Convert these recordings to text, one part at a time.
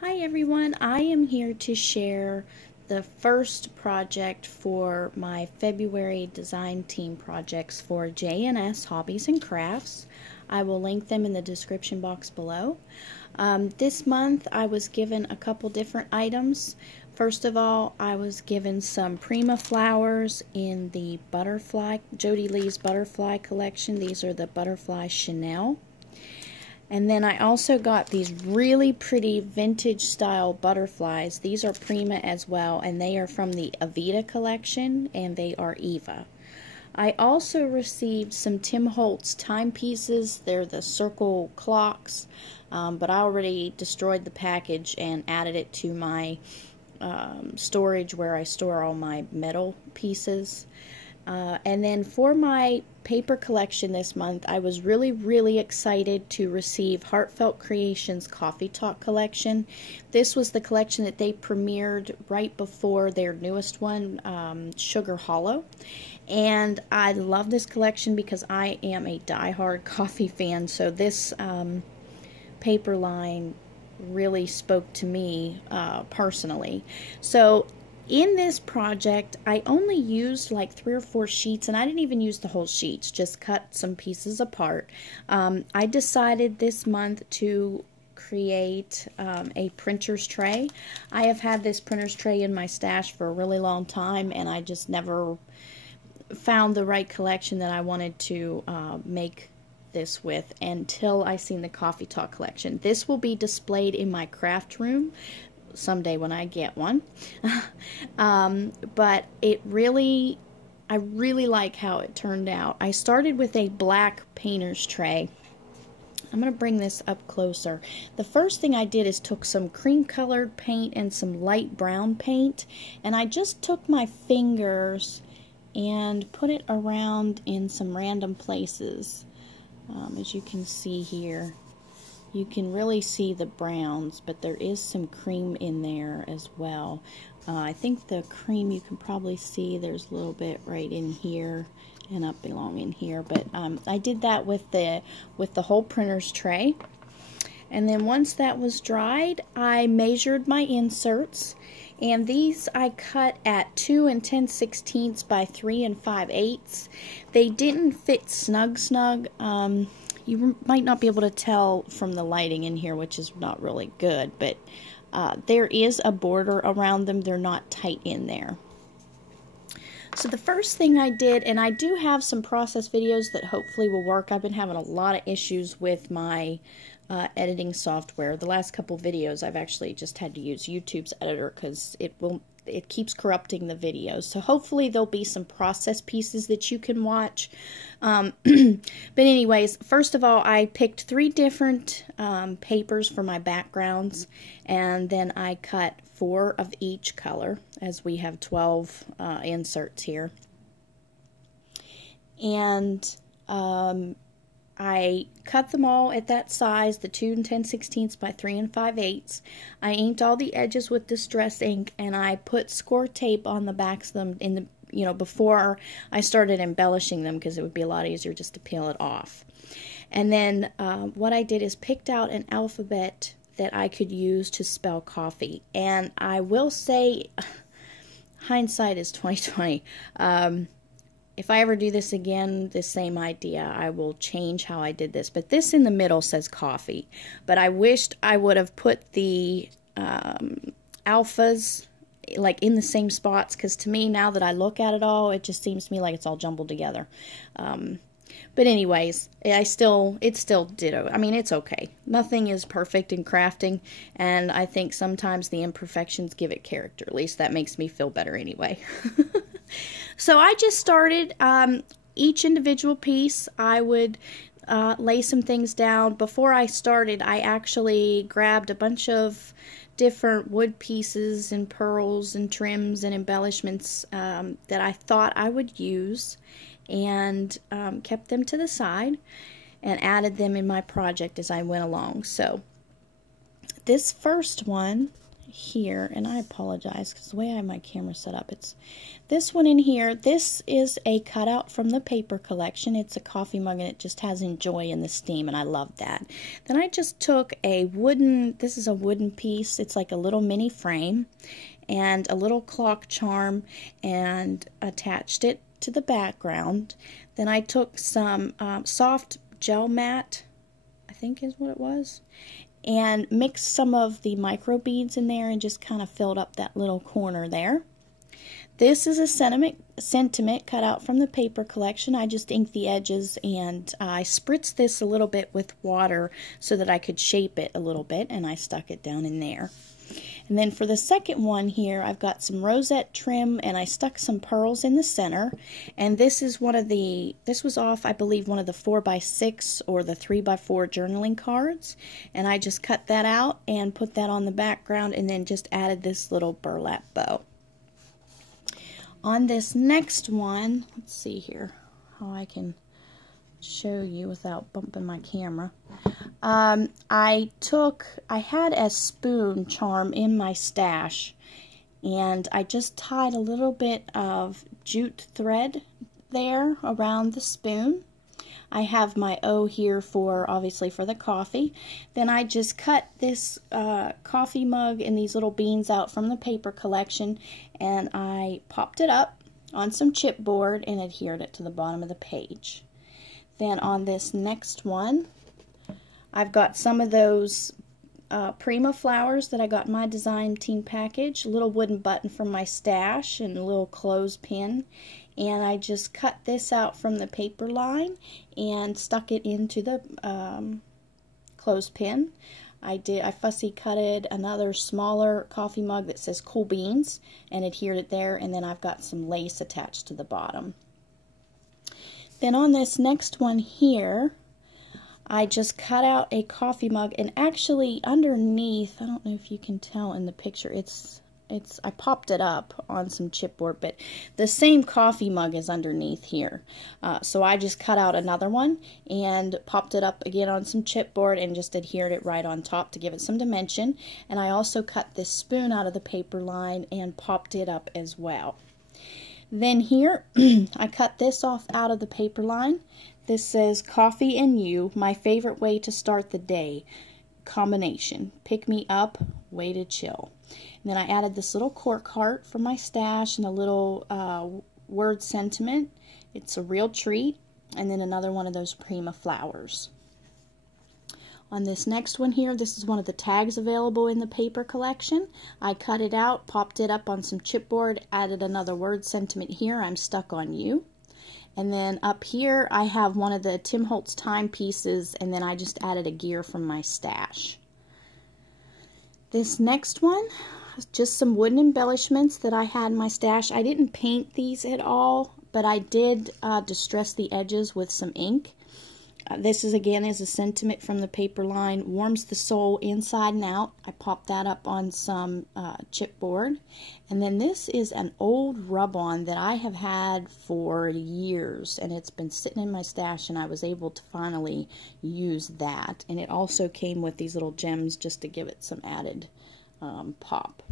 Hi everyone, I am here to share the first project for my February design team projects for J&S Hobbies and Crafts. I will link them in the description box below. This month I was given a couple different items. First of all, I was given some Prima flowers in the butterfly, Jody Lee's butterfly collection. These are the butterfly Chanel. And then I also got these really pretty vintage style butterflies. These are Prima as well, and they are from the Avita collection, and they are Eva. I also received some Tim Holtz timepieces. They're the circle clocks, but I already destroyed the package and added it to my storage where I store all my metal pieces. And then for my paper collection this month, I was really excited to receive Heartfelt Creations Coffee Talk collection. This was the collection that they premiered right before their newest one, Sugar Hollow. And I love this collection because I am a diehard coffee fan, so this paper line really spoke to me personally. So in this project, I only used like 3 or 4 sheets, and I didn't even use the whole sheets, just cut some pieces apart. I decided this month to create a printer's tray. I have had this printer's tray in my stash for a really long time, and I just never found the right collection that I wanted to make this with until I seen the Coffee Talk collection. This will be displayed in my craft room someday when I get one. But I really like how it turned out. I started with a black painter's tray. I'm going to bring this up closer. The first thing I did is took some cream colored paint and some light brown paint, and I just took my fingers and put it around in some random places. As you can see here, you can really see the browns, but there is some cream in there as well. I think the cream you can probably see there's a little bit right in here and up along in here, but I did that with the whole printer's tray. And then once that was dried, I measured my inserts, and these I cut at 2 10/16 by 3 5/8. They didn't fit snug. You might not be able to tell from the lighting in here, which is not really good, but there is a border around them. They're not tight in there. So the first thing I did, and I do have some process videos that hopefully will work. I've been having a lot of issues with my editing software. The last couple videos I've actually just had to use YouTube's editor because it keeps corrupting the videos. So hopefully there'll be some process pieces that you can watch. But anyways, first of all, I picked 3 different papers for my backgrounds, and then I cut 4 of each color, as we have 12 inserts here. And I cut them all at that size, the 2 10/16 by 3 5/8. I inked all the edges with Distress ink, and I put score tape on the backs of them in the, before I started embellishing them, because it would be a lot easier just to peel it off. And then what I did is picked out an alphabet that I could use to spell coffee. And I will say, hindsight is 20/20. If I ever do this again, the same idea, I will change how I did this. But this in the middle says coffee. But I wished I would have put the alphas like in the same spots, because to me, now that I look at it all, it just seems to me like it's all jumbled together. But anyways, it's still ditto. I mean, it's okay. Nothing is perfect in crafting, and I think sometimes the imperfections give it character. At least that makes me feel better anyway. So I just started each individual piece. I would lay some things down. Before I started, I actually grabbed a bunch of different wood pieces and pearls and trims and embellishments that I thought I would use, and kept them to the side and added them in my project as I went along. So this first one here, and I apologize because the way I have my camera set up, it's this one in here. This is a cutout from the paper collection. It's a coffee mug and it just has enjoy in the steam, and I love that. Then I just took a wooden, this is a wooden piece, it's like a little mini frame, and a little clock charm, and attached it to the background. Then I took some soft gel mat, I think is what it was, and mixed some of the micro beads in there and just kind of filled up that little corner there. This is a sentiment cut out from the paper collection. I just inked the edges, and I spritzed this a little bit with water so that I could shape it a little bit, and I stuck it down in there. And then for the second one here, I've got some rosette trim, and I stuck some pearls in the center. And this is this was off, I believe, one of the 4x6 or the 3x4 journaling cards. And I just cut that out and put that on the background, and then just added this little burlap bow. On this next one, let's see here how I can show you without bumping my camera. I had a spoon charm in my stash, and I just tied a little bit of jute thread there around the spoon. I have my O here for, obviously, for the coffee. Then I just cut this coffee mug and these little beans out from the paper collection, and I popped it up on some chipboard and adhered it to the bottom of the page. Then on this next one, I've got some of those Prima flowers that I got in my design team package, a little wooden button from my stash, and a little clothespin. And I just cut this out from the paper line and stuck it into the clothespin. I fussy cutted another smaller coffee mug that says Cool Beans and adhered it there, and then I've got some lace attached to the bottom. Then on this next one here, I just cut out a coffee mug, and actually underneath, I don't know if you can tell in the picture, I popped it up on some chipboard, but the same coffee mug is underneath here. So I just cut out another one and popped it up again on some chipboard and just adhered it right on top to give it some dimension. And I also cut this spoon out of the paper line and popped it up as well. Then here, I cut this off out of the paper line. This says, Coffee and You, My Favorite Way to Start the Day. Combination. Pick me up, way to chill. And then I added this little cork heart from my stash and a little word sentiment. It's a real treat. And then another one of those Prima flowers. On this next one here, this is one of the tags available in the paper collection. I cut it out, popped it up on some chipboard, added another word sentiment here, I'm stuck on you. And then up here, I have one of the Tim Holtz timepieces, and then I just added a gear from my stash. This next one, just some wooden embellishments that I had in my stash. I didn't paint these at all, but I did distress the edges with some ink. This is again a sentiment from the paper line, warms the soul inside and out. I popped that up on some chipboard. And then this is an old rub-on that I have had for years, and it's been sitting in my stash, and I was able to finally use that. And it also came with these little gems just to give it some added pop.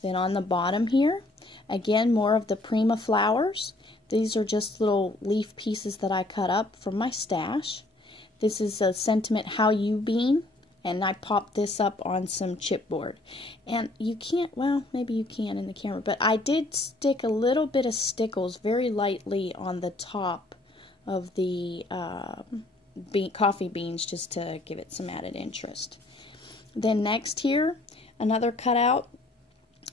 Then on the bottom here, again, more of the Prima flowers. These are just little leaf pieces that I cut up from my stash. This is a sentiment, How You Been, and I popped this up on some chipboard. And you can't, well, maybe you can in the camera, but I did stick a little bit of stickles very lightly on the top of the coffee beans just to give it some added interest. Then next here, another cutout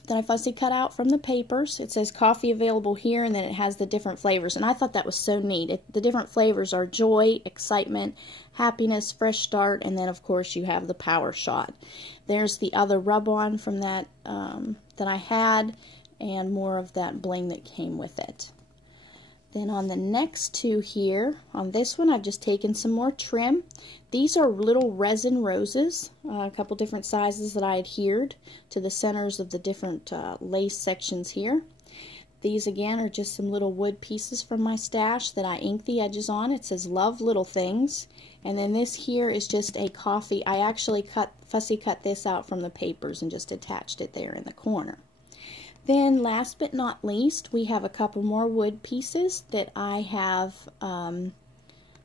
that I fussy cut out from the papers. It says coffee available here, and then it has the different flavors, and I thought that was so neat. The different flavors are joy, excitement, happiness, fresh start, and then of course you have the power shot. There's the other rub-on from that that I had, and more of that bling that came with it. Then on the next two here, on this one I've just taken some more trim. These are little resin roses, a couple different sizes that I adhered to the centers of the different lace sections here. These again are just some little wood pieces from my stash that I inked the edges on. It says love little things. And then this here is just a coffee. I actually fussy cut this out from the papers and just attached it there in the corner. Then last but not least, we have a couple more wood pieces that I have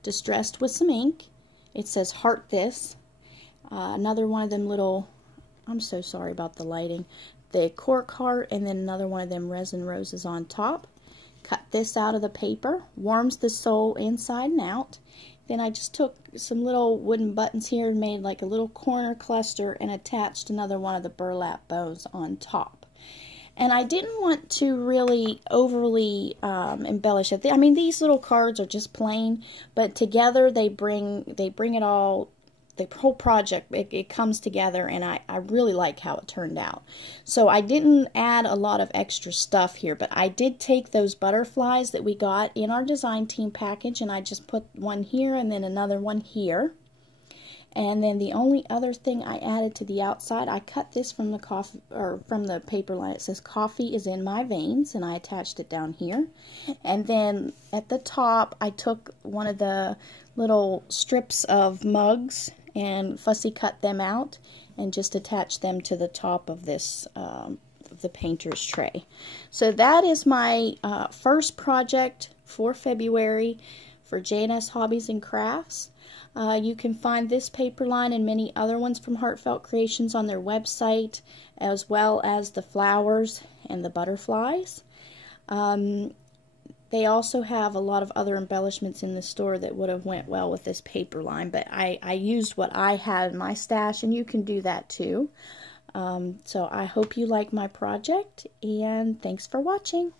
distressed with some ink. It says heart this. Another one of them little, I'm so sorry about the lighting, the cork heart, and then another one of them resin roses on top. Cut this out of the paper, warms the sole inside and out. Then I just took some little wooden buttons here and made like a little corner cluster and attached another one of the burlap bows on top. And I didn't want to really overly embellish it. I mean, these little cards are just plain, but together they bring it all. The whole project, it comes together, and I really like how it turned out. So I didn't add a lot of extra stuff here, but I did take those butterflies that we got in our design team package, and I just put one here and then another one here. And then the only other thing I added to the outside, I cut this from the from the paper line. It says coffee is in my veins, and I attached it down here. And then at the top, I took one of the little strips of mugs and fussy cut them out and just attached them to the top of this the painter's tray. So that is my first project for February for J&S Hobbies and Crafts. You can find this paper line and many other ones from Heartfelt Creations on their website, as well as the flowers and the butterflies. They also have a lot of other embellishments in the store that would have went well with this paper line, but I used what I had in my stash, and you can do that too. So I hope you like my project, and thanks for watching.